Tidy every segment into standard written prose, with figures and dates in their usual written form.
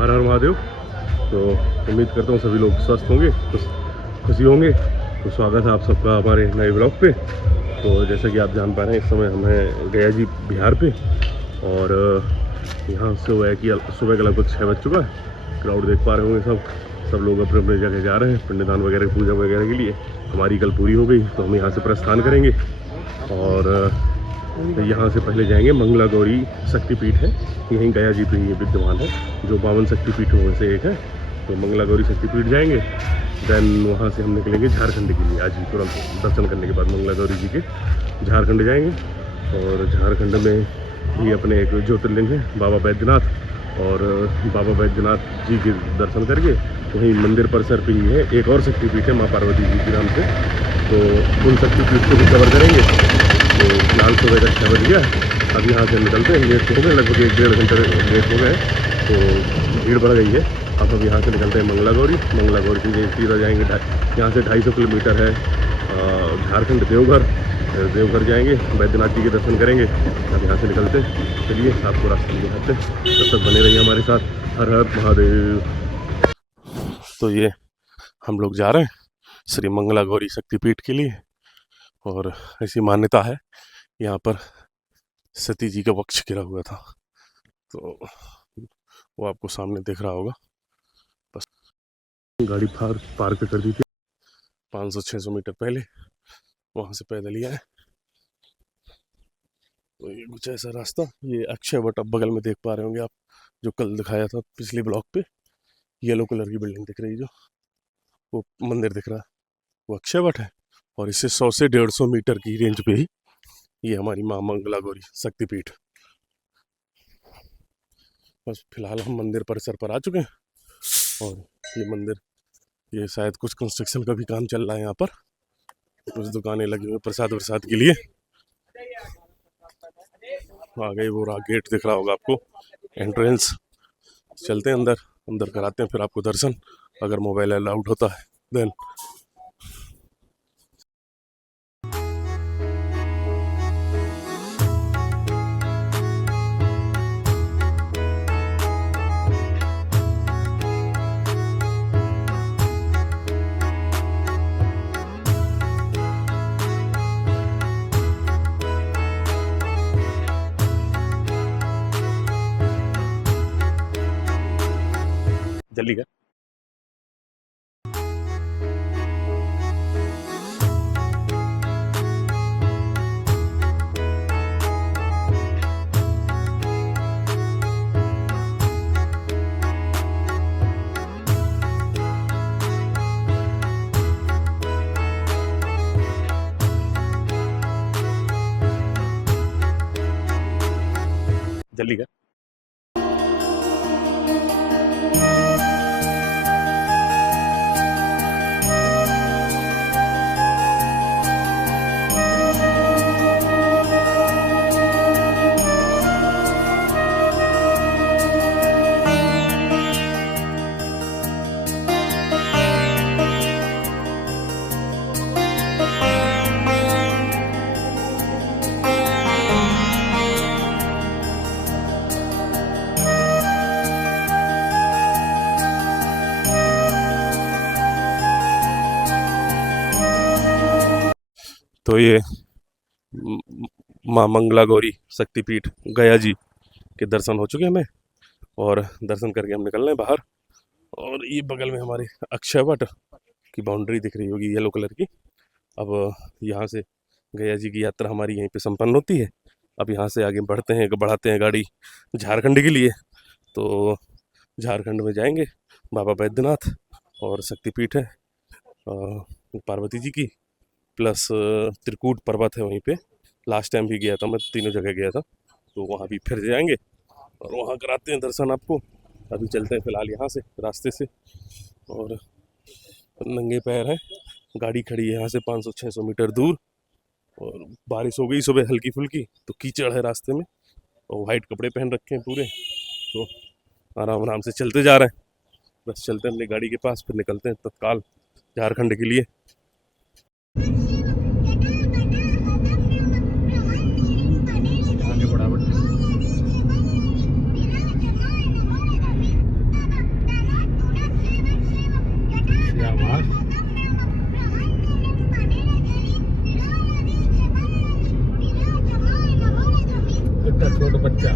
हर हर महादेव। तो उम्मीद करता हूँ सभी लोग स्वस्थ होंगे, खुशी होंगे। तो स्वागत है आप सबका हमारे नए ब्लॉग पे। तो जैसा कि आप जान पा रहे हैं, इस समय हम हैं गया जी बिहार पे, और यहाँ सुबह का लगभग 6 बज चुका है। क्राउड देख पा रहे होंगे, सब लोग अपने अपने जगह जा रहे हैं पिंडदान वगैरह, पूजा वगैरह के लिए। हमारी कल पूरी हो गई तो हम यहाँ से प्रस्थान करेंगे, और यहाँ से पहले जाएंगे मंगला गौरी शक्तिपीठ है, यहीं गया जी पे ही विद्यमान है, जो 52 शक्तिपीठों में से एक है। तो मंगला गौरी शक्तिपीठ जाएंगे, देन वहाँ से हम निकलेंगे झारखंड के लिए। आज ही तुरंत दर्शन करने के बाद मंगला गौरी जी के झारखंड जाएंगे, और झारखंड में भी अपने एक ज्योतिर्लिंग है बाबा बैद्यनाथ, और बाबा बैद्यनाथ जी के दर्शन करके वहीं मंदिर परिसर पे ही है एक और शक्तिपीठ है माँ पार्वती जी के नाम से। तो उन शक्तिपीठ को भी कवर करेंगे। तो फिलहाल सुबह का 6 बज गया, अब यहाँ से निकलते हैं। लेट हो गए, लगभग 1-1.5 घंटे लेट हो गए, तो भीड़ बढ़ गई है। अब यहाँ से निकलते हैं मंगला गौरी से सीधा जाएंगे। यहाँ से 250 किलोमीटर है झारखंड देवघर जाएंगे, बैद्यनाथ जी के दर्शन करेंगे। अब यहाँ से निकलते हैं, चलिए आपको रास्ते में दिखाते हैं, तब तक बने रहिए हमारे साथ। हर हर महादेव। तो ये हम लोग जा रहे हैं श्री मंगला गौरी शक्तिपीठ के लिए, और ऐसी मान्यता है यहाँ पर सती जी का वक्ष गिरा हुआ था, तो वो आपको सामने दिख रहा होगा। बस गाड़ी पार्क कर दी थी 500-600 मीटर पहले, वहाँ से पैदल ही आए। तो ये कुछ ऐसा रास्ता, ये अक्षय वट अब बगल में देख पा रहे होंगे आप, जो कल दिखाया था पिछले ब्लॉक पे। येलो कलर की बिल्डिंग दिख रही है, जो वो मंदिर दिख रहा है, वो अक्षय वट है। और इससे 100 से 150 मीटर की रेंज पे ही ये हमारी माँ मंगला गौरी शक्तिपीठ। बस फिलहाल हम मंदिर परिसर पर आ चुके हैं, और ये मंदिर, ये शायद कुछ कंस्ट्रक्शन का भी काम चल रहा है यहाँ पर। कुछ दुकानें लगी हुई प्रसाद वरसाद के लिए। आ गए, वो रहा गेट दिख रहा होगा आपको, एंट्रेंस। चलते हैं अंदर कराते हैं फिर आपको दर्शन, अगर मोबाइल अलाउड होता है देन। जल्दी कर। जल्दी कर। तो ये माँ मंगला गौरी शक्तिपीठ गया जी के दर्शन हो चुके हमें, और दर्शन करके हम निकल रहे हैं बाहर। और ये बगल में हमारे अक्षय वट की बाउंड्री दिख रही होगी येलो कलर की। अब यहाँ से गया जी की यात्रा हमारी यहीं पे संपन्न होती है। अब यहाँ से आगे बढ़ाते हैं गाड़ी झारखंड के लिए। तो झारखंड में जाएंगे, बाबा बैद्यनाथ और शक्तिपीठ है पार्वती जी की, प्लस त्रिकूट पर्वत है वहीं पे। लास्ट टाइम भी गया था मैं, तीनों जगह गया था, तो वहाँ भी फिर जाएंगे और वहाँ कराते हैं दर्शन आपको। अभी चलते हैं फिलहाल यहाँ से रास्ते से, और नंगे पैर हैं, गाड़ी खड़ी है यहाँ से 500-600 मीटर दूर। और बारिश हो गई सुबह हल्की फुल्की, तो कीचड़ है रास्ते में, और वाइट कपड़े पहन रखे हैं पूरे, तो आराम आराम से चलते जा रहे हैं। बस चलते हैं अपनी गाड़ी के पास, फिर निकलते हैं तत्काल झारखंड के लिए। छोटा छोटा बच्चा।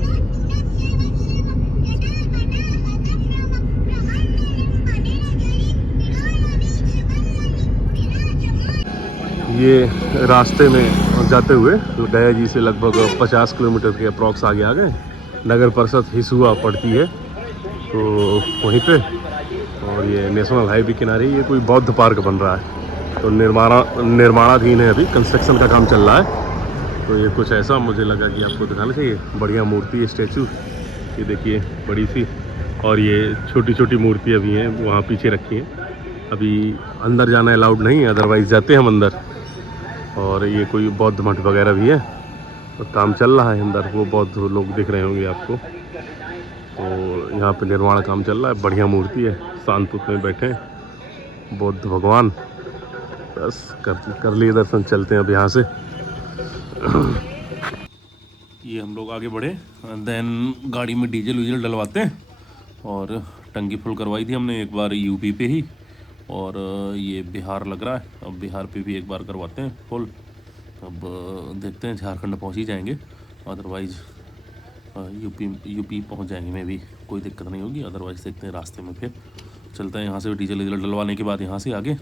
ये रास्ते में जाते हुए गया जी से लगभग 50 किलोमीटर के अप्रॉक्स आगे आ गए। नगर परिषद हिसुआ पड़ती है तो वहीं पे, और ये नेशनल हाईवे किनारे ये कोई बौद्ध पार्क बन रहा है, तो निर्माणाधीन है, अभी कंस्ट्रक्शन का काम चल रहा है। तो ये कुछ ऐसा मुझे लगा कि आपको दिखाना चाहिए। बढ़िया मूर्ति है, स्टैचू, ये देखिए बड़ी सी, और ये छोटी छोटी मूर्तियाँ भी हैं वहाँ पीछे रखी हैं। अभी अंदर जाना अलाउड नहीं है, अदरवाइज़ जाते हैं हम अंदर। और ये कोई बौद्ध मठ वगैरह भी है, तो काम चल रहा है अंदर, वो बौद्ध लोग दिख रहे होंगे आपको। तो यहाँ पे निर्माण काम चल रहा है। बढ़िया मूर्ति है, शांत में बैठे हैं बौद्ध भगवान। बस कर लिए दर्शन, चलते हैं अब यहाँ से। ये हम लोग आगे बढ़े, देन गाड़ी में डीजल वीजल डलवाते हैं, और टंकी फुल करवाई थी हमने एक बार यूपी पे ही, और ये बिहार लग रहा है, अब बिहार पे भी एक बार करवाते हैं फुल। अब देखते हैं, झारखंड पहुंच ही जाएंगे, अदरवाइज़ यूपी पहुंच जाएंगे में भी, कोई दिक्कत नहीं होगी। अदरवाइज़ देखते हैं रास्ते में, फिर चलते हैं यहाँ से डीजल वीजल डलवाने के बाद यहाँ से आगे।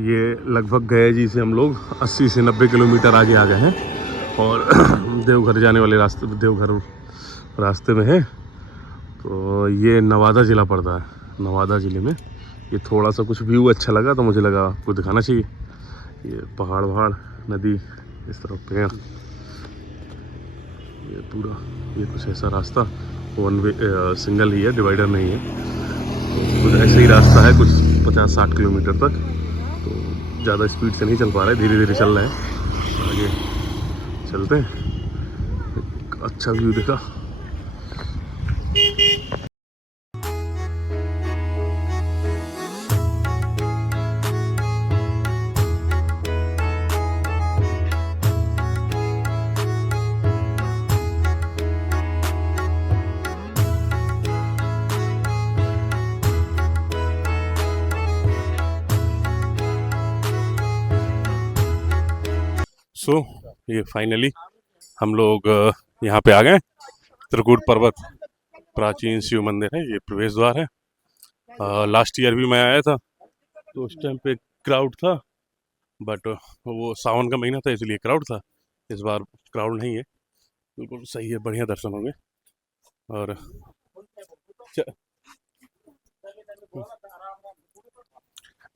ये लगभग गया जी से हम लोग 80 से 90 किलोमीटर आगे आ गए हैं, और देवघर जाने वाले रास्ते, देवघर रास्ते में है। तो ये नवादा ज़िला पड़ता है, नवादा ज़िले में। ये थोड़ा सा कुछ व्यू अच्छा लगा तो मुझे लगा आपको दिखाना चाहिए। ये पहाड़ वहाड़, नदी, इस तरफ पेड़, ये पूरा, ये कुछ ऐसा रास्ता, वन वे सिंगल ही है, डिवाइडर नहीं है। तो कुछ ऐसे ही रास्ता है, कुछ 50-60 किलोमीटर तक। तो ज़्यादा स्पीड से नहीं चल पा रहा है, धीरे धीरे चल रहे हैं। आगे चलते हैं, एक अच्छा व्यू दिखा। सो ये फाइनली हम लोग यहाँ पे आ गए। त्रिकूट पर्वत प्राचीन शिव मंदिर है, ये प्रवेश द्वार है। लास्ट ईयर भी मैं आया था, तो उस टाइम पे क्राउड था, बट वो सावन का महीना था इसलिए क्राउड था। इस बार क्राउड नहीं है, बिल्कुल सही है, बढ़िया दर्शन होंगे। और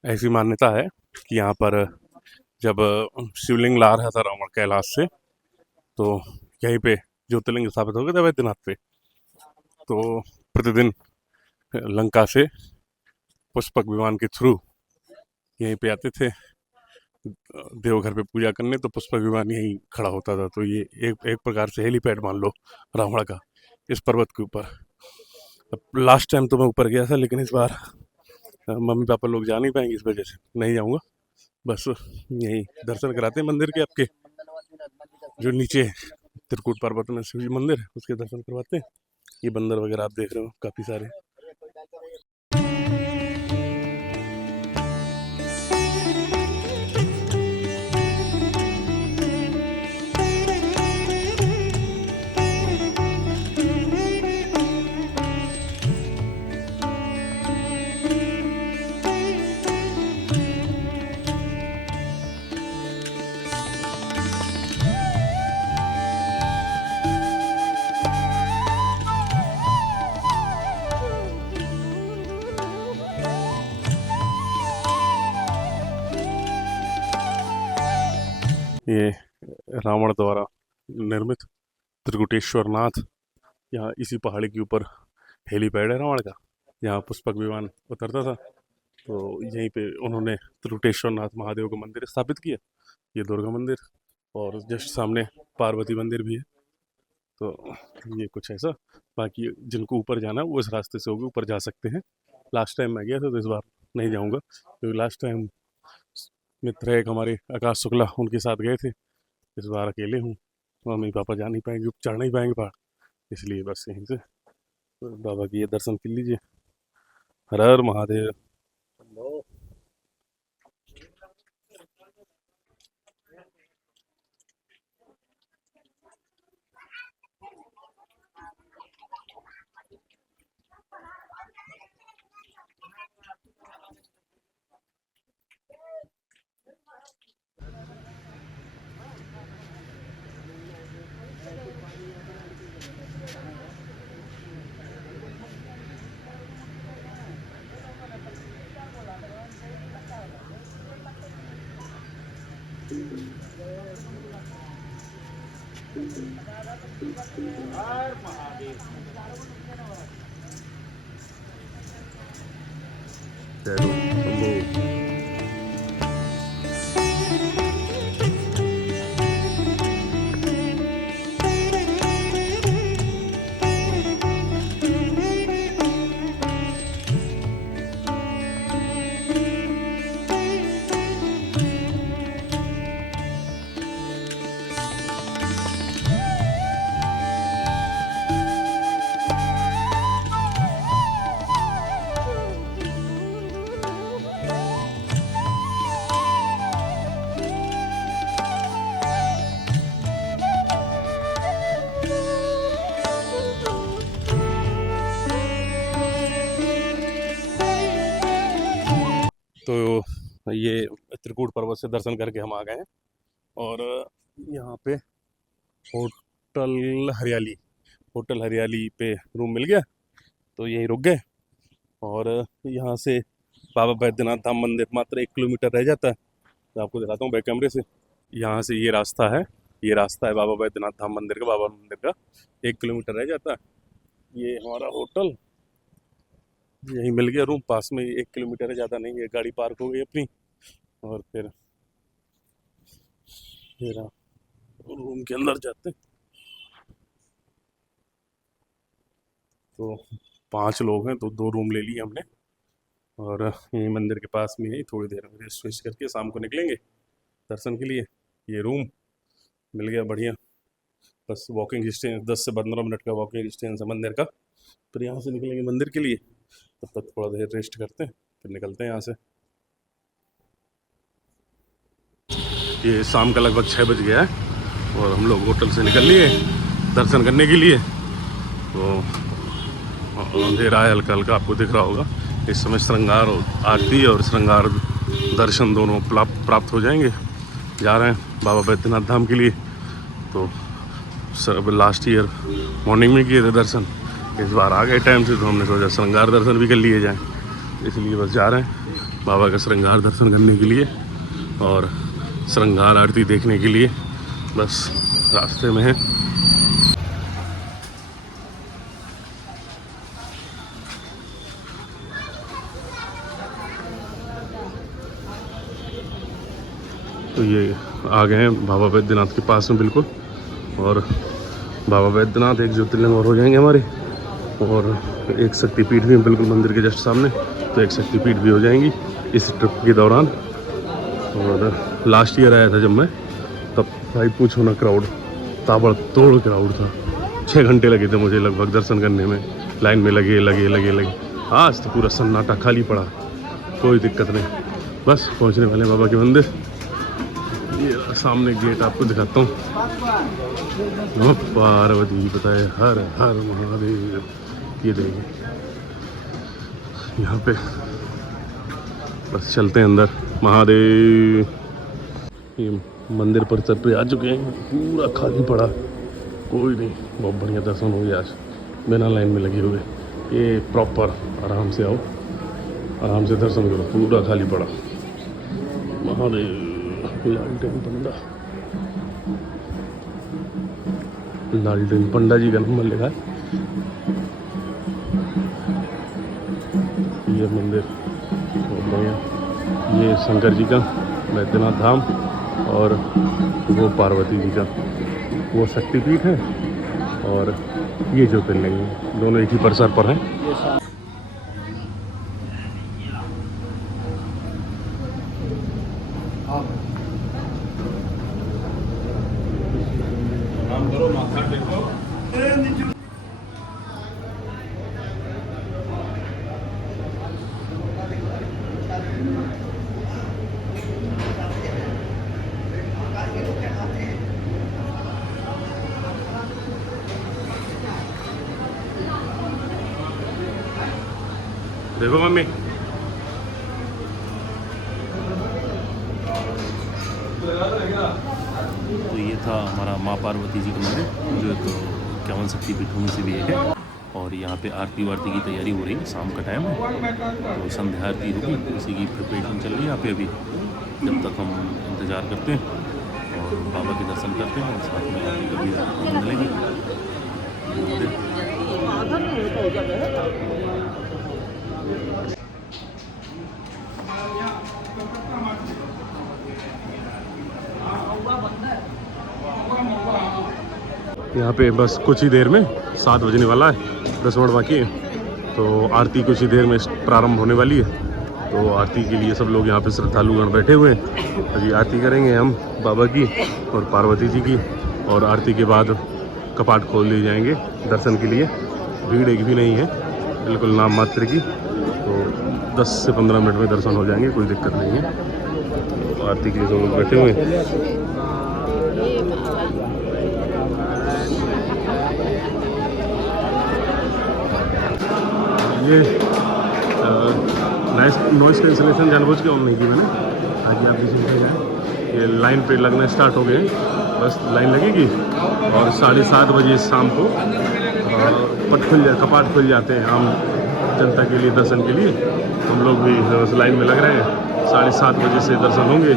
ऐसी मान्यता है कि यहाँ पर जब शिवलिंग ला रहा था रावण कैलाश से, तो यहीं पे ज्योतिर्लिंग स्थापित हो गए थे वैद्यनाथ पे। तो प्रतिदिन लंका से पुष्पक विमान के थ्रू यहीं पे आते थे देवघर पे पूजा करने, तो पुष्पक विमान यहीं खड़ा होता था। तो ये एक प्रकार से हेलीपैड मान लो रावण का, इस पर्वत के ऊपर। लास्ट टाइम तो मैं ऊपर गया था, लेकिन इस बार मम्मी पापा लोग जा नहीं पाएंगे, इस वजह से नहीं जाऊँगा। बस यहीं दर्शन कराते हैं मंदिर के, आपके जो नीचे त्रिकूट पर्वत में शिव जी मंदिर है, उसके दर्शन करवाते हैं। ये बंदर वगैरह आप देख रहे हो काफ़ी सारे। ये रावण द्वारा निर्मित त्रिकुटेश्वर नाथ, यहाँ इसी पहाड़ी के ऊपर हेलीपैड है रावण का, यहाँ पुष्पक विमान उतरता था। तो यहीं पे उन्होंने त्रिकुटेश्वर नाथ महादेव का मंदिर स्थापित किया, ये दुर्गा मंदिर, और जस्ट सामने पार्वती मंदिर भी है। तो ये कुछ ऐसा। बाकी जिनको ऊपर जाना है वो इस रास्ते से होकर ऊपर जा सकते हैं। लास्ट टाइम मैं गया था, तो इस बार नहीं जाऊँगा, क्योंकि लास्ट टाइम मित्र एक हमारे आकाश शुक्ला, उनके साथ गए थे। इस बार अकेले हूँ, मम्मी पापा जा नहीं पाएंगे, चढ़ नहीं पाएंगे पहाड़, इसलिए बस यहीं से बाबा की ये दर्शन कर लीजिए। हर हर महादेव। जय हो शंभो। तो ये त्रिकूट पर्वत से दर्शन करके हम आ गए हैं और यहाँ पे होटल हरियाली होटल हरियाली पे रूम मिल गया, तो यहीं रुक गए। और यहाँ से बाबा बैद्यनाथ धाम मंदिर मात्र 1 किलोमीटर रह जाता है। तो आपको दिखाता हूँ बैक कैमरे से। यहाँ से ये रास्ता है बाबा बैद्यनाथ धाम मंदिर का, बाबा मंदिर का 1 किलोमीटर रह जाता है। ये हमारा होटल, यहीं मिल गया रूम, पास में 1 किलोमीटर है, ज़्यादा नहीं है। गाड़ी पार्क हो गई अपनी और फिर रूम के अंदर जाते हैं। तो 5 लोग हैं तो 2 रूम ले लिए हमने और यही मंदिर के पास में ही थोड़ी देर में रेस्ट वेस्ट करके शाम को निकलेंगे दर्शन के लिए। ये रूम मिल गया बढ़िया, बस वॉकिंग डिस्टेंस 10 से 15 मिनट का वॉकिंग डिस्टेंस है मंदिर का। फिर यहाँ से निकलेंगे मंदिर के लिए, तब तक थोड़ा देर रेस्ट करते हैं फिर निकलते हैं यहाँ से। ये शाम का लगभग 6 बज गया है और हम लोग होटल से निकल लिए दर्शन करने के लिए। तो अंधेरा है हल्का हल्का, आपको दिख रहा होगा। इस समय श्रृंगार आरती और श्रृंगार दर्शन दोनों प्राप्त हो जाएंगे। जा रहे हैं बाबा बैद्यनाथ धाम के लिए। तो सब लास्ट ईयर मॉर्निंग में किए थे दर्शन, इस बार आ गए टाइम से तो हमने सोचा श्रृंगार दर्शन भी कर लिए जाएं, इसलिए बस जा रहे हैं बाबा का श्रृंगार दर्शन करने के लिए और श्रृंगार आरती देखने के लिए। बस रास्ते में है। तो ये आ गए हैं बाबा बैद्यनाथ के पास में बिल्कुल। और बाबा बैद्यनाथ एक ज्योतिर्लिंग और हो जाएंगे हमारे, और एक शक्तिपीठ भी बिल्कुल मंदिर के जस्ट सामने, तो एक शक्तिपीठ भी हो जाएंगी इस ट्रिप के दौरान। और लास्ट ईयर आया था जब मैं, तब भाई पूछो ना, क्राउड ताबड़तोड़ क्राउड था। 6 घंटे लगे थे मुझे लगभग दर्शन करने में, लाइन में लगे। आज तो पूरा सन्नाटा खाली पड़ा, कोई दिक्कत नहीं। बस पहुँचने वाले बाबा के मंदिर। ये सामने गेट आपको दिखाता हूँ। पार्वती बताए हर हर महादेव। ये देखिए यहाँ पे, बस चलते हैं अंदर। महादेव। ये मंदिर परिसर पे आ चुके हैं, पूरा खाली पड़ा, कोई नहीं। बहुत बढ़िया दर्शन हो गया आज, बिना लाइन में लगे हुए। ये प्रॉपर आराम से आओ, आराम से दर्शन करो, पूरा खाली पड़ा। महादेव। लालटेन पंडा जी का नंबर लिखा है। ये मंदिर बहुत बढ़िया। ये शंकर जी का बैद्यनाथ धाम और वो पार्वती जी का वो शक्तिपीठ है, और ये ज्योतिर्लिंग है, दोनों एक ही परिसर पर हैं। देखो मम्मी। तो ये था हमारा माँ पार्वती जी का मंदिर, जो एक 51 शक्तिपीठों में से भी एक है। और यहाँ पे आरती वारती की तैयारी हो रही है, शाम का टाइम है तो संध्या आरती होगी, इसी की प्रिपरेशन चल रही है यहाँ पे अभी। जब तक हम इंतज़ार करते हैं और बाबा के दर्शन करते हैं और साथ में आरती का भी आनंद लेंगे। यहाँ पे बस कुछ ही देर में 7 बजने वाला है, 10 मिनट बाकी है। तो आरती कुछ ही देर में प्रारंभ होने वाली है। तो आरती के लिए सब लोग यहाँ पे श्रद्धालुगण बैठे हुए हैं। अभी आरती करेंगे हम बाबा की और पार्वती जी की, और आरती के बाद कपाट खोल दिए जाएंगे दर्शन के लिए। भीड़ एक भी नहीं है, बिल्कुल नाम मात्र की। तो 10 से 15 मिनट में दर्शन हो जाएंगे, कोई दिक्कत नहीं है। तो आरती के लिए सब लोग बैठे हुए हैं। ये नॉइस कैंसलेशन जानबूझ के ऑन नहीं की मैंने, ताकि आप किसी से जाए। ये लाइन पे लगना स्टार्ट हो गए, बस लाइन लगेगी और 7:30 बजे शाम को कपाट खुल जाते हैं आम जनता के लिए दर्शन के लिए। हम लोग भी बस लाइन में लग रहे हैं, 7:30 बजे से दर्शन होंगे।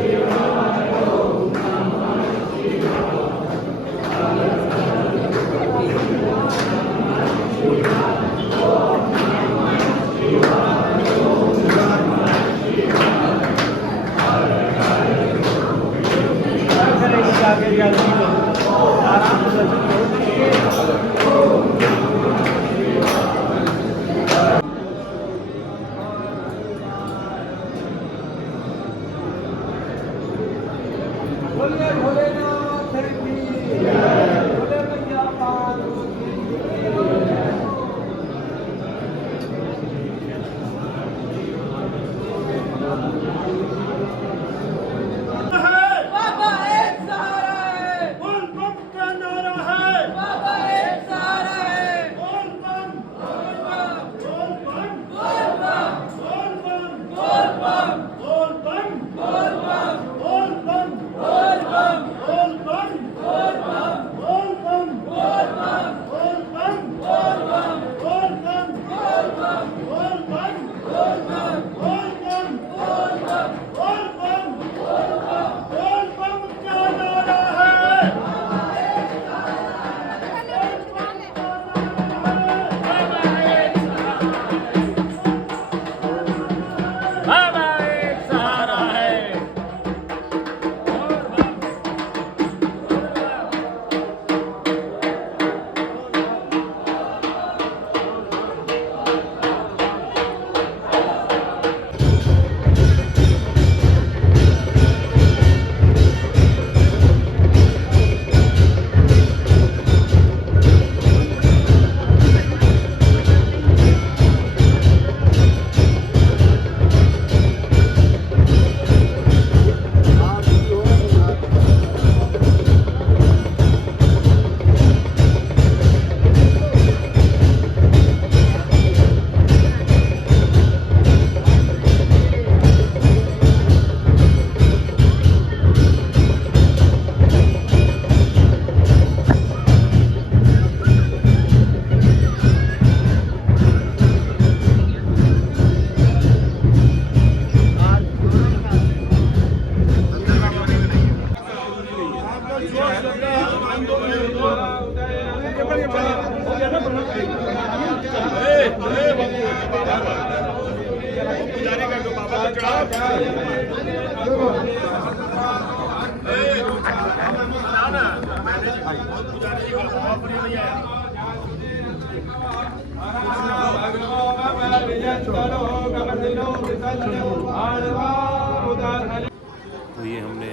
तो ये हमने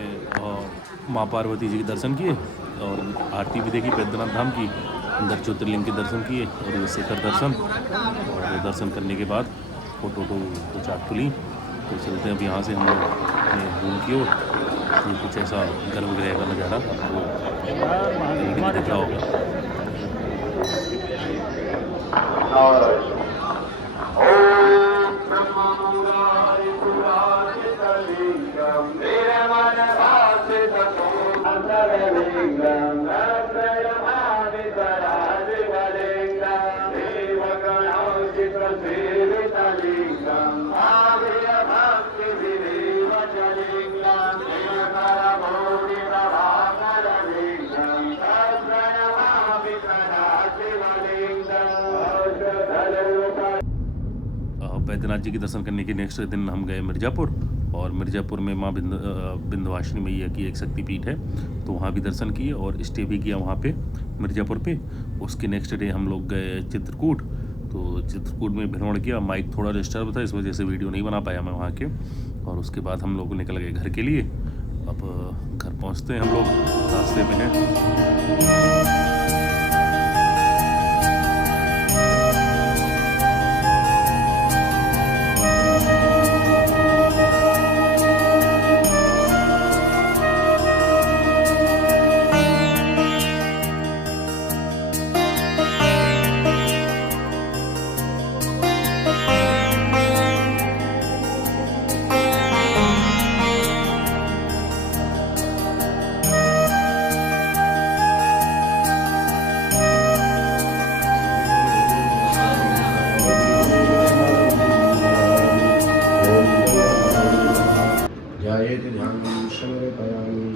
माँ पार्वती जी के दर्शन किए और आरती भी देखी बैद्यनाथ धाम की, अंदर ज्योतिर्लिंग के दर्शन किए और ये शिखर दर्शन। और दर्शन करने के बाद फ़ोटो कुछ आपको ली। तो चलते हैं अब यहाँ से हम लोग अपने रूम की ओर। ये कुछ ऐसा गर्भगृह का नज़ारा आपको दिखा होगा। बैद्यनाथ जी के दर्शन करने के नेक्स्ट दिन हम गए मिर्ज़ापुर, और मिर्ज़ापुर में माँ विंध्यवासिनी मैया की एक शक्तिपीठ है, तो वहाँ भी दर्शन किए और स्टे भी किया वहाँ पे मिर्ज़ापुर पे। उसके नेक्स्ट डे हम लोग गए चित्रकूट, तो चित्रकूट में भ्रमण किया। माइक थोड़ा डिस्टर्ब था, इस वजह से वीडियो नहीं बना पाया मैं वहाँ के। और उसके बाद हम लोग निकल गए घर के लिए। अब घर पहुँचते हैं, हम लोग रास्ते में हैं।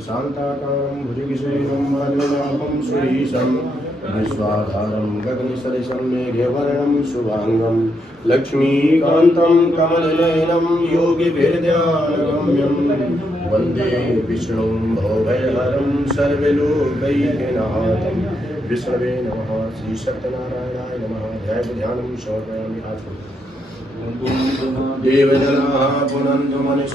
शान्ताकारं भुजगशयनं वदनाभं सुरीशं विश्वाधारं गगनसदृशं मेघवर्णं शुभाङ्गं लक्ष्मीकान्तं कमलनयनं योगिभिर्ध्यानगम्यं वन्दे विष्णुं भवभयहरं सर्वलोकैकनाथं विष्णवे नमः। श्री सत्यनारायणाय नमः। ध्यानं समर्पयामि। देवजनाः पुनन्तु मनसा